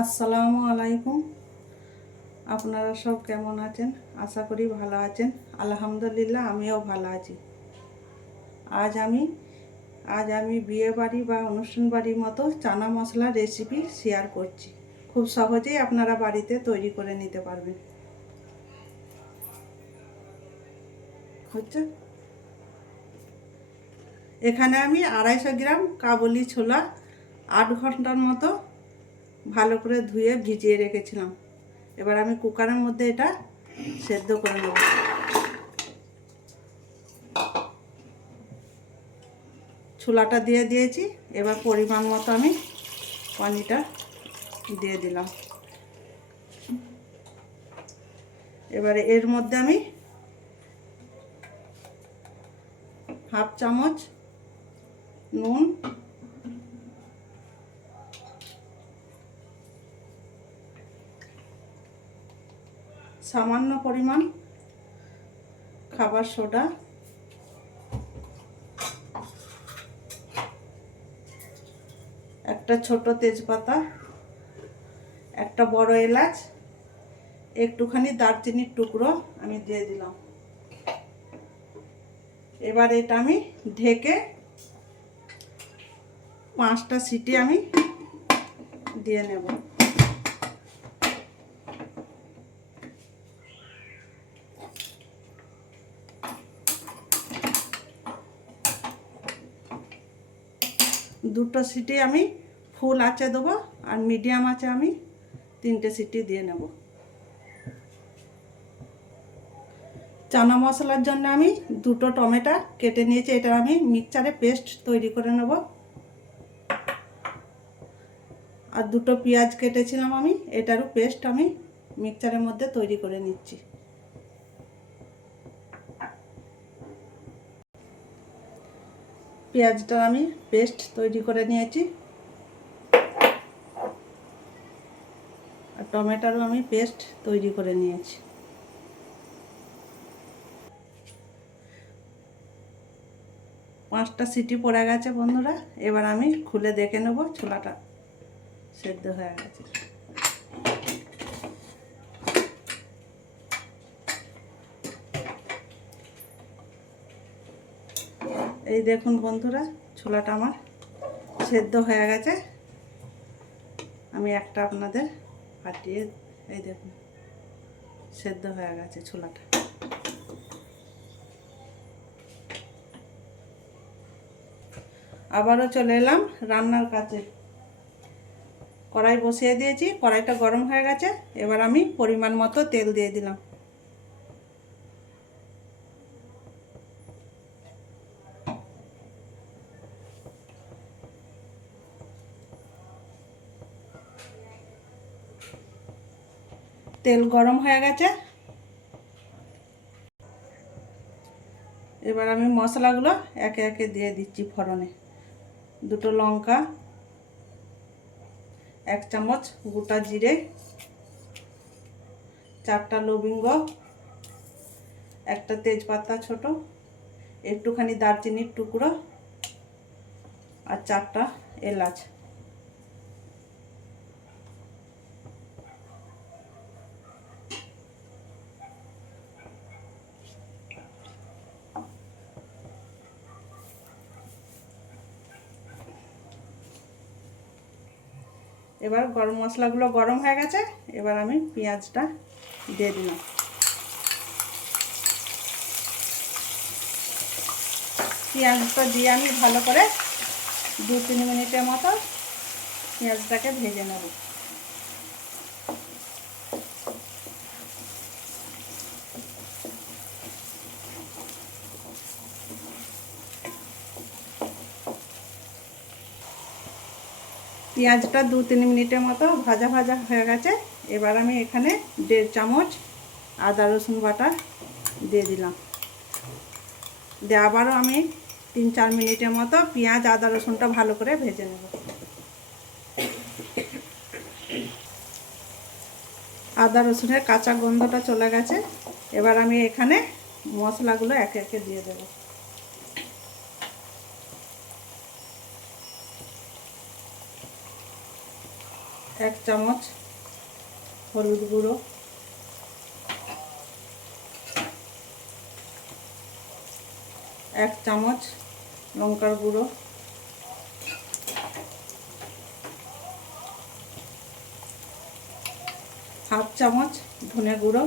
আসসালামু আলাইকুম। আপনারা সব কেমন আছেন? আশা করি ভালো আছেন। আলহামদুলিল্লাহ আমিও ভালো আছি। আজ আমি বিয়ে বাড়ি বা অনুষ্ঠান বাড়ির মতো চানা মশলা রেসিপি শেয়ার করছি। খুব সহজেই আপনারা বাড়িতে তৈরি করে নিতে পারবেন। হচ্ছে এখানে আমি 250 গ্রাম কাবুলি ছোলা 8 ঘন্টার মতো ভালো করে ধুয়ে ভিজিয়ে রেখেছিলাম। এবার আমি কুকারের মধ্যে এটা সেদ্ধ করে নেব। ছোলাটা দিয়ে দিয়েছি। এবার পরিমাণ মতো আমি পানিটা দিয়ে দিলাম। এবারে এর মধ্যে আমি হাফ চামচ নুন, সামান্য পরিমাণ খাবার সোডা, একটা ছোট তেজপাতা, একটা বড় এলাচ, একটুখানি দারচিনির টুকরো আমি দিয়ে দিলাম। এবার এটা আমি ঢেকে 5টা সিটি আমি দিয়ে নেব। দুটো সিটি আমি ফুল আঁচে দেবো আর মিডিয়াম আঁচে আমি 3টে সিটি দিয়ে নেব। চানা মশলার জন্য আমি 2টো টমেটো কেটে নিয়েছি। এটা আমি মিক্সচারে পেস্ট তৈরি করে নেব। আর 2টো পেঁয়াজ কেটেছিলাম আমি, এটারও পেস্ট আমি মিক্সচারের মধ্যে তৈরি করে নিচ্ছি। পেঁয়াজটা আমি পেস্ট তৈরি করে নিয়েছি আর টমেটোরও আমি পেস্ট তৈরি করে নিয়েছি। পাঁচটা সিটি পড়ে গেছে বন্ধুরা। এবার আমি খুলে দেখে নেব ছোলাটা সেদ্ধ হয়ে গেছে। এই দেখুন বন্ধুরা, ছোলাটা আমার সেদ্ধ হয়ে গেছে। আমি একটা আপনাদের ফাটিয়ে, এই দেখুন সেদ্ধ হয়ে গেছে ছোলাটা। আবারও চলে এলাম রান্নার কাছে। কড়াই বসিয়ে দিয়েছি, কড়াইটা গরম হয়ে গেছে। এবার আমি পরিমাণ মতো তেল দিয়ে দিলাম। তেল গরম হয়ে গেছে। এবার আমি মশলাগুলো একে একে দিয়ে দিচ্ছি ফোড়নে। 2টো লঙ্কা, 1 চামচ গোটা জিরে, 4টা লবঙ্গ, একটা তেজপাতা ছোট, একটুখানি দারচিনির টুকরো আর 4টা এলাচ। এবার গরম মশলাগুলো গরম হয়ে গেছে। এবার আমি পেঁয়াজটা দিয়ে দিলাম। পেঁয়াজটা দিয়ে আমি ভালো করে 2-3 মিনিটের মতো পেঁয়াজটাকে ভেজে নেব। পেঁয়াজটা 2-3 মিনিটের মতো ভাজা ভাজা হয়ে গেছে। এবার আমি এখানে 1.5 চামচ আদা রসুন বাটা দিয়ে দিলাম। দিয়ে আবারও আমি 3-4 মিনিটের মতো পেঁয়াজ আদা রসুনটা ভালো করে ভেজে নেব। আদা রসুনের কাঁচা গন্ধটা চলে গেছে। এবার আমি এখানে মশলাগুলো একে একে দিয়ে দেব। 1 চামচ হলুদ গুঁড়ো, 1 চামচ লঙ্কার গুঁড়ো, 1/2 চামচ ধনে গুঁড়ো,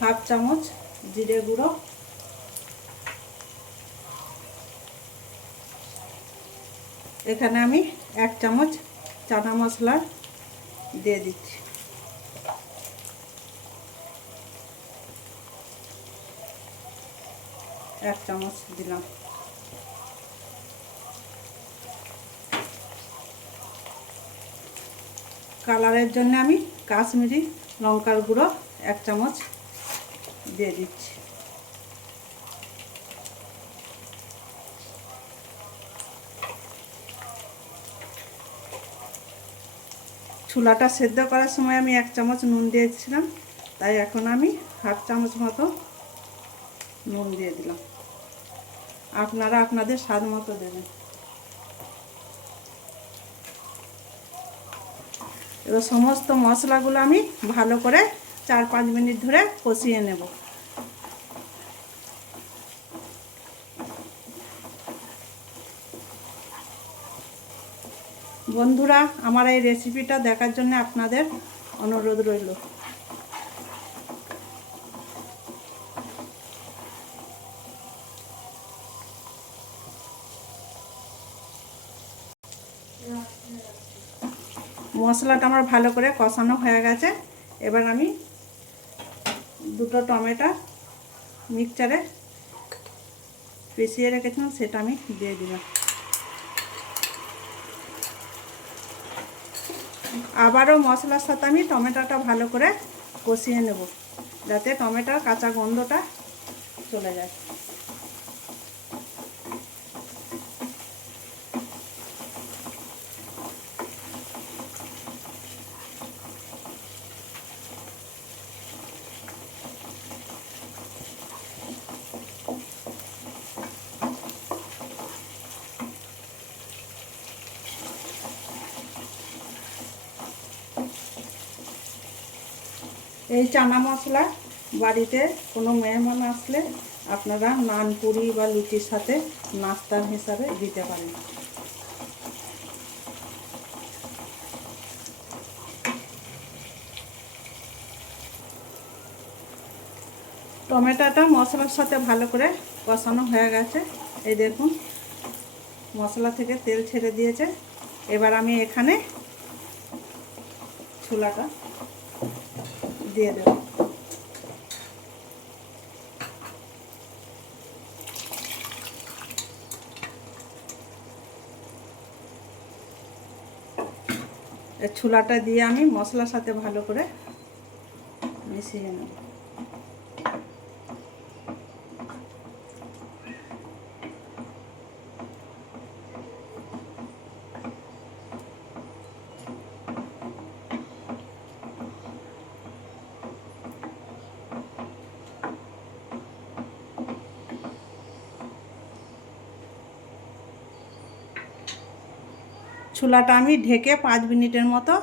1/2 চামচ জিরে গুঁড়ো, এখানে আমি 1 চামচ চানা মশলা দিয়ে দিচ্ছি। এক চামচ দিলাম। কালারের জন্য আমি কাশ্মীরি লঙ্কার গুঁড়ো 1 চামচ দিয়ে দিচ্ছি। ছোলাটা সেদ্ধ করার সময় আমি 1 চামচ নুন দিয়েছিলাম, তাই এখন আমি 1/2 চামচ মতো নুন দিয়ে দিলাম। আপনারা আপনাদের স্বাদ মতো দেবেন। এবার সমস্ত মশলাগুলো আমি ভালো করে 4-5 মিনিট ধরে কষিয়ে নেব। বন্ধুরা, আমার এই রেসিপিটা দেখার জন্য আপনাদের অনুরোধ রইল। মশলাটা আমার ভালো করে কষানো হয়ে গেছে। এবার আমি 2টো টমেটো মিক্সচারে পিষিয়ে রেখেছিলাম, সেটা আমি দিয়ে দিলাম। আবারও মশলার সাথে আমি টমেটোটা ভালো করে কষিয়ে নেব, যাতে টমেটোর কাঁচা গন্ধটা চলে যায়। এই চানা মশলা বাড়িতে কোনো মেহমান আসলে আপনারা নান, পুরি বা লুচির সাথে নাস্তার হিসাবে দিতে পারেন। টমেটোটা মশলার সাথে ভালো করে কষানো হয়ে গেছে। এই দেখুন, মশলা থেকে তেল ছেড়ে দিয়েছে। এবার আমি এখানে ছোলাটা দিয়ে দেব। ছোলাটা দিয়ে আমি মশলার সাথে ভালো করে মিশিয়ে নেব। ছোলাটা আমি ঢেকে 5 মিনিটের মতো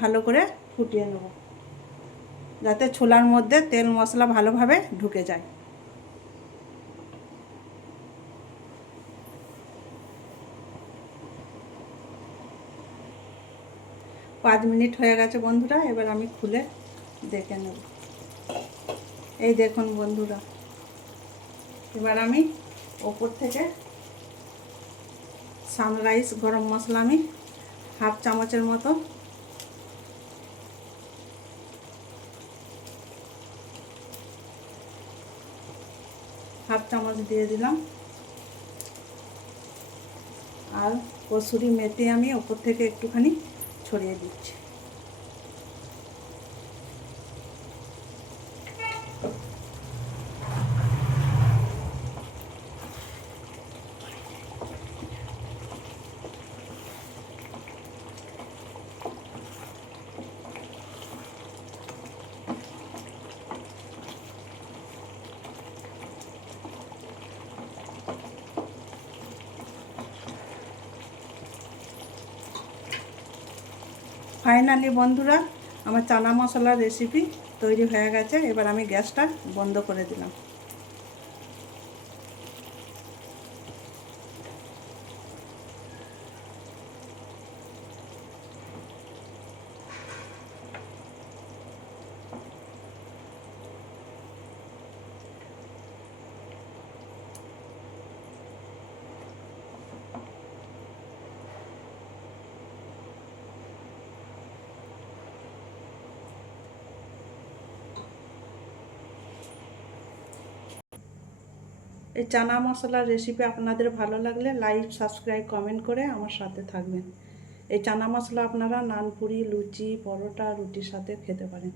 ভালো করে ফুটিয়ে নেব, যাতে ছোলার মধ্যে তেল মশলা ভালোভাবে ঢুকে যায়। পাঁচ মিনিট হয়ে গেছে বন্ধুরা, এবার আমি খুলে দেখে নেব। এই দেখুন বন্ধুরা, এবার আমি ওপর থেকে সানরাইজ গরম মশলা আমি 1/2 চামচের মতো দিয়ে দিলাম। আর কসুরি মেথি আমি ওপর থেকে একটুখানি ছড়িয়ে দিচ্ছি। ফাইনালি বন্ধুরা আমার চানা মশলার রেসিপি তৈরি হয়ে গেছে। এবার আমি গ্যাসটা বন্ধ করে দিলাম। এই চানা মশলার রেসিপি আপনাদের ভালো লাগলে লাইক, সাবস্ক্রাইব, কমেন্ট করে আমার সাথে থাকবেন। এই চানা মশলা আপনারা নান, পুরি, লুচি, পরোটা, রুটির সাথে খেতে পারেন।